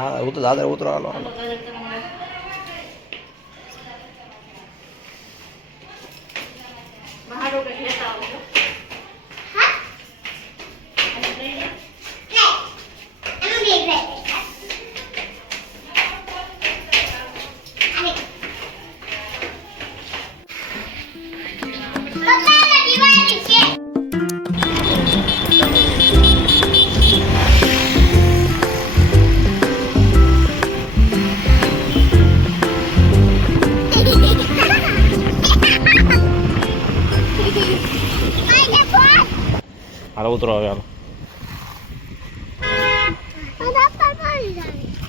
હા ઉતરો દાદા ઉતરો હાલો હાલો હાલો ઉતરો હવે હાલો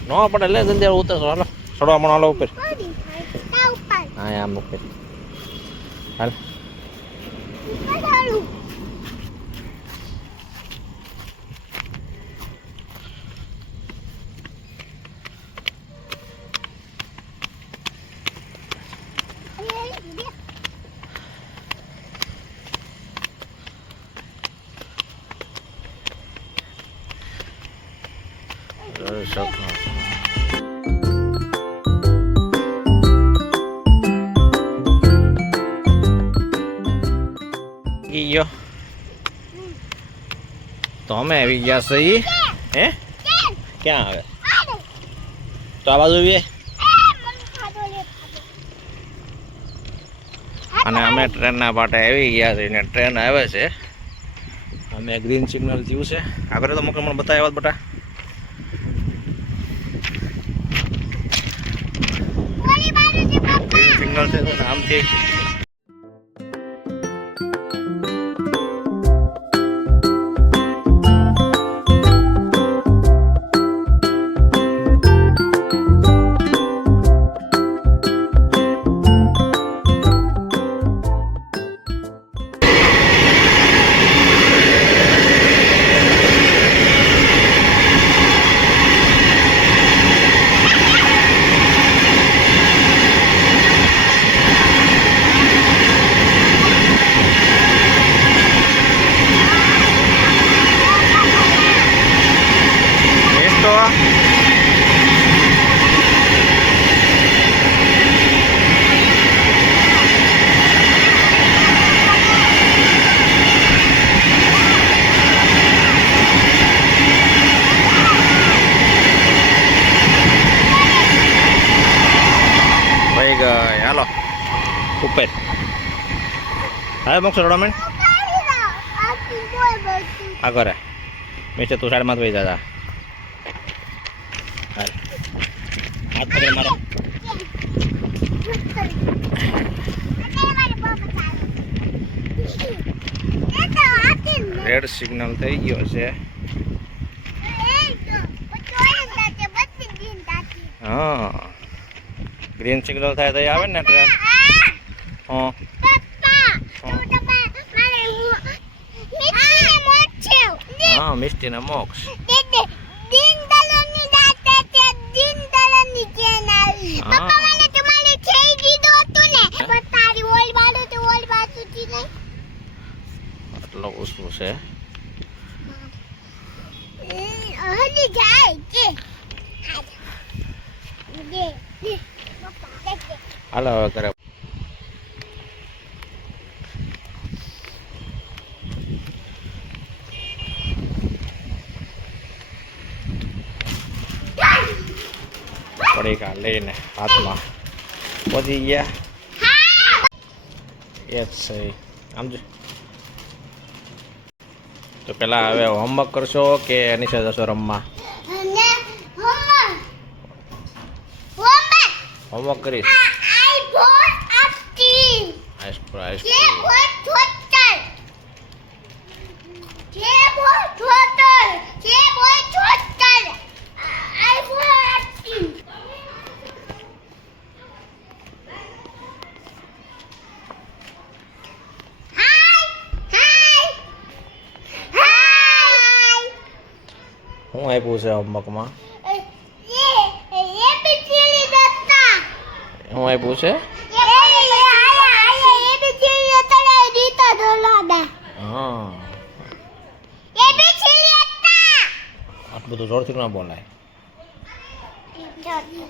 નો પડે લે જલ્દી ઉતરશો હાલો ચડવા મને હાલો ઉપર હા આમ ઉપર હાલ ગયો તો અમે આવી ગયા છીએ હે ક્યાં આવે તો આ બાજુ આવીએ અને અમે ટ્રેનના પાટે આવી ગયા છીએ ને ટ્રેન આવે છે અમે ગ્રીન સિગ્નલ થયું છે આગળ તો મને બતાવ્યા બટા ગ્રીન સિગ્નલ છે તો આમથી હાલો ઉપર હવે મોક્ષ રોડામણ આ કરે મેં તું સાઈડમાં જ વહી દાદા હાથ પકડી મારો રેડ સિગ્નલ થઈ ગયો છે હા ગ્રીન સિગ્નલ થાય તો આવે ને ટ્રેન હા હા મિસ્ટી ને મોક્ષ આટલો ઓછું છે હાલો હવે કરે પડીકા લઈને હાથમાં પહોંચી ગયા એ જ સહી આમ જો તો પેલા હવે હોમવર્ક કરશો કે નીચે જશો રમવા હોમવર્ક કરીશ હું આપ્યું છે હોમવર્કમાં હું આપ્યું છે હા આટલું બધું જોરથી ના બોલાય J.